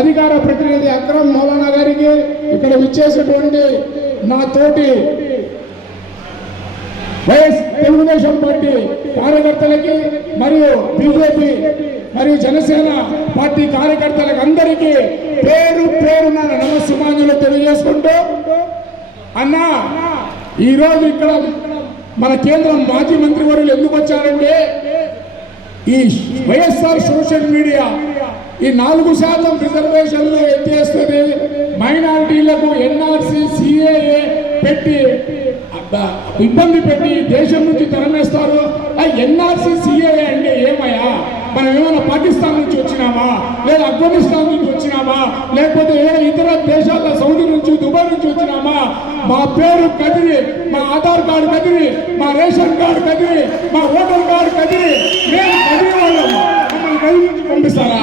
అధికార ప్రతినిధి అక్రమ్ మౌలానా గారికి ఇక్కడ విచ్చేసినటువంటి నా తోటి వైఎస్ తెలుగుదేశం పార్టీ కార్యకర్తలకి మరియు బీజేపీ మరియు జనసేన పార్టీ కార్యకర్తలకు అందరికీ పేరు పేరున నమస్సుమాన్యులు తెలియజేసుకుంటూ అన్నా ఈరోజు ఇక్కడ మన కేంద్ర మాజీ మంత్రి వర్యులు ఎందుకు వచ్చారంటే ఈ వైఎస్ఆర్ సోషల్ మీడియా ఈ నాలుగు శాతం రిజర్వేషన్లు ఎత్తేస్తుంది మైనారిటీలకు ఎన్ఆర్సీ సిఏఏ పెట్టి ఇబ్బంది పెట్టి దేశం నుంచి తరమేస్తారు. ఆ ఎన్ఆర్సీ సిఏఏ అంటే ఏమయ్యా? మనం ఏమైనా పాకిస్తాన్ నుంచి వచ్చినామా? లేదా ఆఫ్ఘనిస్తాన్ నుంచి వచ్చినామా? లేకపోతే ఏ ఇతర దేశాల సౌదీ నుంచి దుబాయ్ నుంచి వచ్చినామా? మా పేరు కదిరి మా ఆధార్ కార్డు కదిరి మా రేషన్ కార్డు కదిరి మా ఓటర్ కార్డు కదిరి. మేము కదిరి వాళ్ళం. మమ్మల్ని కదిరి నుంచి పంపిస్తారా?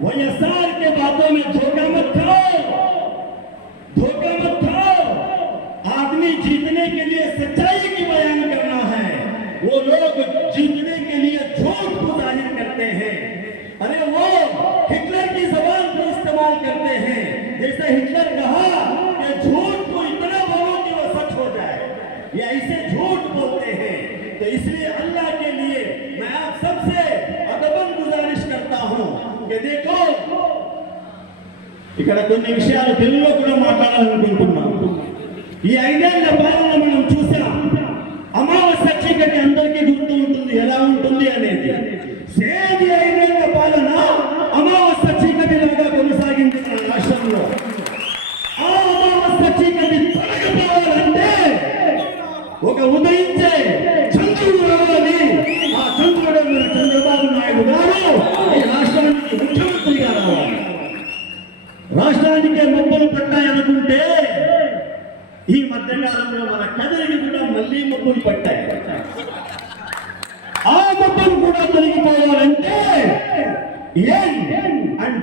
وہ یسار کے باتوں میں دھوکہ مت کھاؤ۔ دھوکہ مت کھاؤ۔ آدمی جیتنے کے لیے سچائی کی بیان کرنا ہے۔ وہ لوگ جیتنے کے لیے جھوٹ کو ظاہر کرتے ہیں۔ ارے وہ ہٹلر کی زبان کو استعمال کرتے ہیں۔ جیسے ہٹلر کہا کہ جھوٹ کو اتنا بولو کہ وہ سچ ہو جائے۔ یا اسے جھوٹ بولتے ہیں۔ تو اس لیے اللہ ఇక్కడ కొన్ని విషయాలు తెలుగులో కూడా మాట్లాడాలనుకుంటున్నాం. ఈ ఐదేళ్ళ పాలన మనం చూసాం. అమావాస్య చీకటి అందరికీ గుర్తు ఉంటుంది. ఎలా ఉంటుంది అనేది. ఈ మధ్యకాలంలో మన కదలికి కూడా మళ్ళీ మబ్బులు పట్టాయి ఆ మబ్బులు కూడా తొలగిపోవాలంటే ఏం అండ్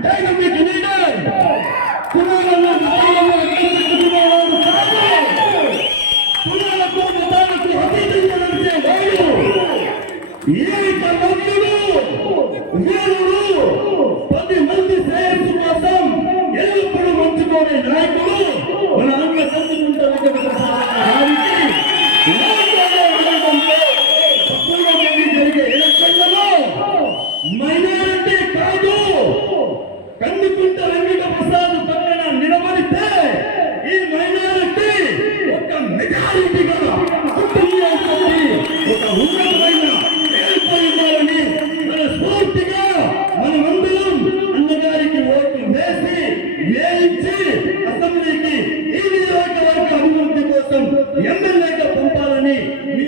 అసెంబ్లీకి ఈ నియోజకవర్గ అభివృద్ధి కోసం ఎమ్మెల్యేగా పంపాలని మీ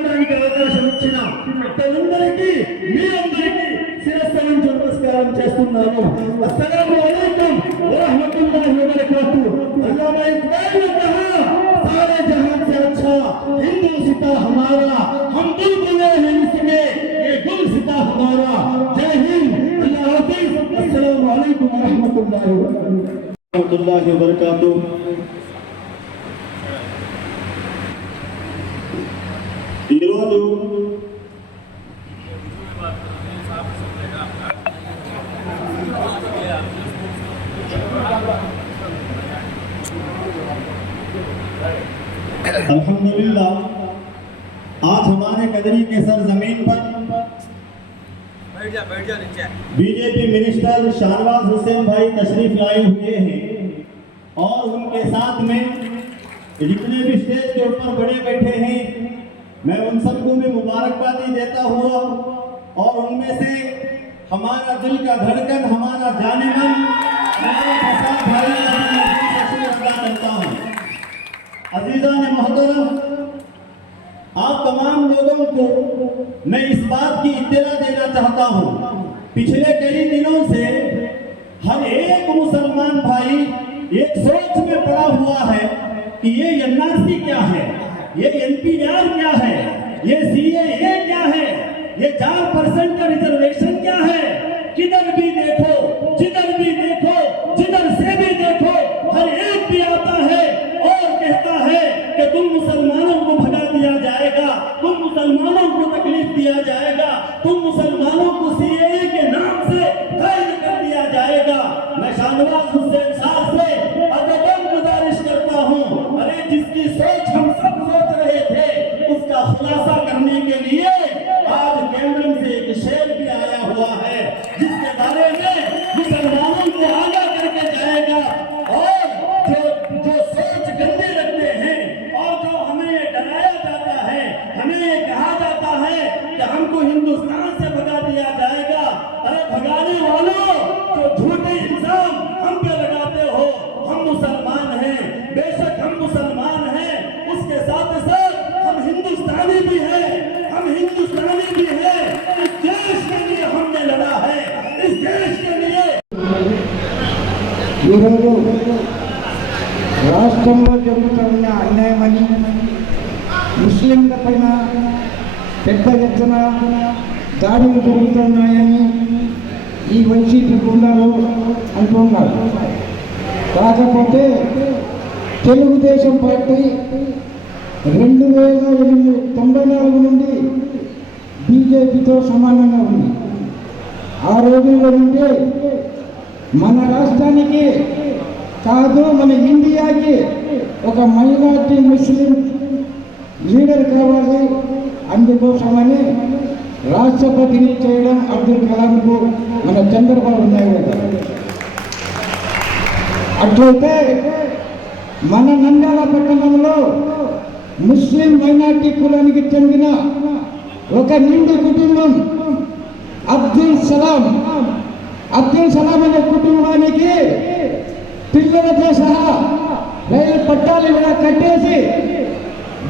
ప్రాంతానికి అవకాశం ఇచ్చిన తెలుగుకి మీ అందరికి శిరస్థలం నమస్కారం చేస్తున్నాము وبرکاتہ الحمدللہ آج ہمارے قدری کے سرزمین پر بی جے پی منسٹر شاہنواز حسین بھائی تشریف لائے ہوئے ہیں۔ اور ان کے ساتھ میں جتنے بھی اسٹیج کے اوپر بڑے بیٹھے ہیں میں ان سب کو بھی مبارکبادی دیتا ہوں۔ اور ان میں سے ہمارا دل کا دھڑکن ہمارا جانے من میں کرتا ہوں۔ عزیزان محترم، آپ تمام لوگوں کو میں اس بات کی اطلاع دینا چاہتا ہوں۔ پچھلے کئی دنوں سے ہر ایک مسلمان بھائی ایک سوچ میں پڑا ہوا ہے کہ یہ این آر سی کیا ہے؟ یہ این پی آر کیا ہے؟ یہ سی اے اے کیا ہے؟ یہ چار پرسنٹ کا ریزرویشن کیا ہے؟ کدھر بھی دیکھو Gracias. రాష్ట్రంలో జరుగుతున్న అన్యాయమని ముస్లింల పైన పెద్ద ఎత్తున దాడులు జరుగుతున్నాయని ఈ వైసీపీ గుండాలు అంటున్నారు కాకపోతే తెలుగుదేశం పార్టీ రెండు వేల ఎనిమిది తొంభై నాలుగు నుండి బీజేపీతో సమానంగా ఉంది. ఆ రోజుల్లో నుండి మన రాష్ట్రానికి కాదు మన ఇండియాకి ఒక మైనార్టీ ముస్లిం లీడర్ కావాలి అందుకోసమని రాష్ట్రపతిని చేయడం అబ్దుల్ కలాంకు మన చంద్రబాబు నాయుడు గారు. అట్లయితే మన నంద్యాల పట్టణంలో ముస్లిం మైనార్టీ కులానికి చెందిన ఒక నిండు కుటుంబం అబ్దుల్ సలాం. అబ్దుల్ సలాం అనే కుటుంబానికి పిల్లలతో సహా రైలు పట్టాలు ఇలా కట్టేసి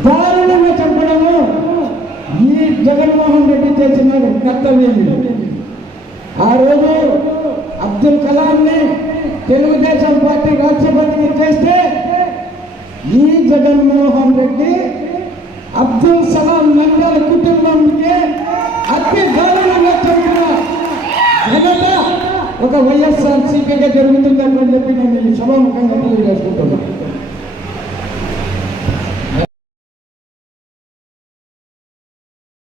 దారుణంగా చంపడము ఈ జగన్మోహన్ రెడ్డి చేసిన కర్తవ్యం ఆ రోజు అబ్దుల్ కలాంని తెలుగుదేశం పార్టీ రాష్ట్రపతిని చేస్తే ఈ జగన్మోహన్ రెడ్డి అబ్దుల్ సలాం నంద ఘనత వైఎస్ఆర్ సిపిగా జరుగుతుందని చెప్పి నేను సభాముఖంగా తెలియజేసుకుంటున్నాను.